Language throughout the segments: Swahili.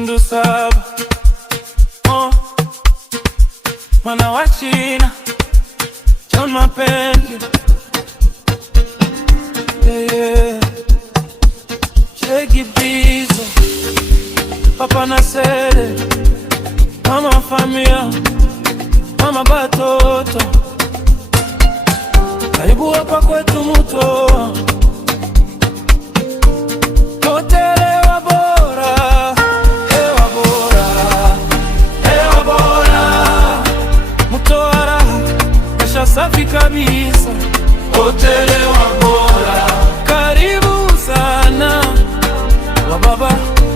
Tundu Saba, mwana wa China, John Mapenzi, Cheki Bizo, Papa Nasere, Mama Famia, Mama Batoto, karibu hapa kwetu Mutoa. Safi kabisa, hoteli wa bora. Karibu sana, wa baba,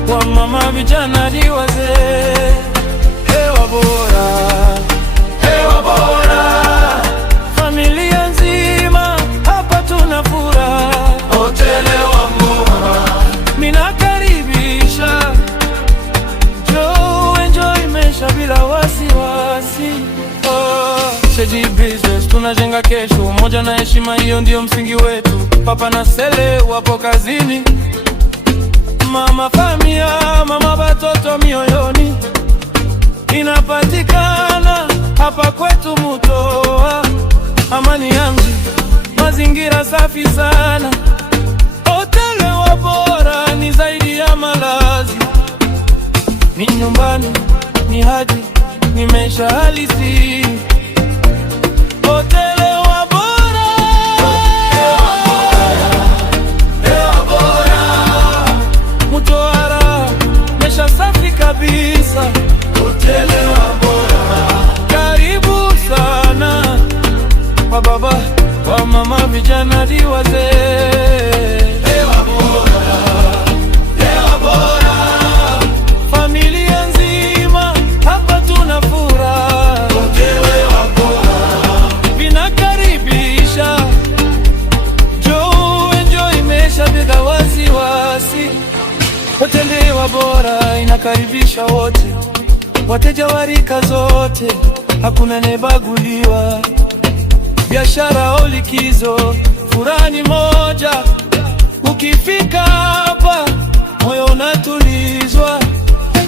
wa mama, vijana hadi wazee. Hewa bora, hewa bora. Familia nzima hapa tuna furaha. Hoteli wa bora, minakaribisha. Njoo enjoy maisha bila wasiwasi. Sheji Business, tunajenga kesho, umoja na heshima, hiyo ndio msingi wetu. Papa na Sele wapo kazini, Mama Famia, mama batoto mioyoni. Inapatikana hapa kwetu Mutoa, amani yangu, mazingira safi sana. Hoteli wa bora ni zaidi ya malazi, ni nyumbani, ni haji, ni maisha halisi. Hoteli wa bora, hewa bora, Mutoa, maisha safi kabisa. Hoteli wa bora, karibu sana, wa baba, wa mama, vijana hadi wazee. Hewa bora, hewa bora. Familia nzima hapa tuna furaha. Hoteli wa bora, vinakaribisha. Njoo enjoy maisha bila wasiwasi. Hoteli wa bora inakaribisha wote, wateja wa rika zote, hakuna nebaguliwa. Biashara au likizo, furaha ni moja. Ukifika hapa moyo unatulizwa.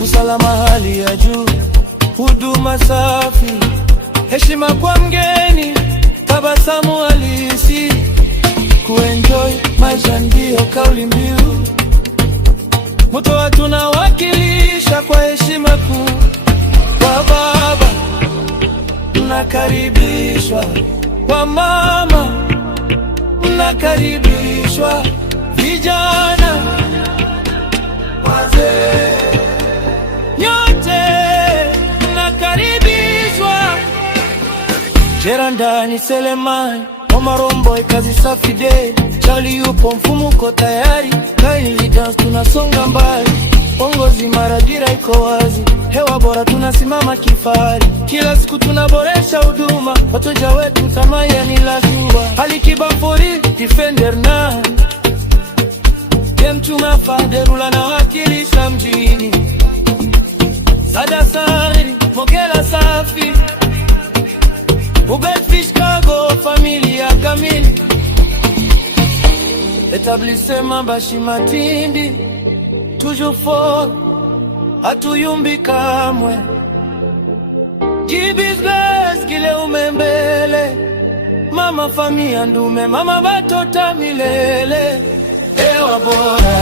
Usalama hali ya juu, huduma safi, heshima kwa mgeni, tabasamu halisi. Kuenjoy maisha ndio kauli mbiu. Mutoa tunawakilisha kwa heshima kuu. Kwa baba mnakaribishwa, kwa mama mnakaribishwa, vijana, wazee, nyote mnakaribishwa. Jerandani Selemani, Omarombo, kazi safi day. Chali yupo, mfumuko tayari. Kaili dance, tunasonga mbali. Ongozi maradira iko wazi. Hewa bora, tunasimama kifari. Kila siku tunaboresha huduma, wateja wetu tamaya ni lazima. Alikiba fori, defender na Jem tumafaderula na wakilisha mjini. Sada sari, Mogela safi, Ubelfish Cargo, familia kamili. Etablissement Bashi Matindi, toujours fort, hatuyumbi kamwe. Jibizbez gile umembele, Mama Famia ndume, mama batoto milele. Hewa bora,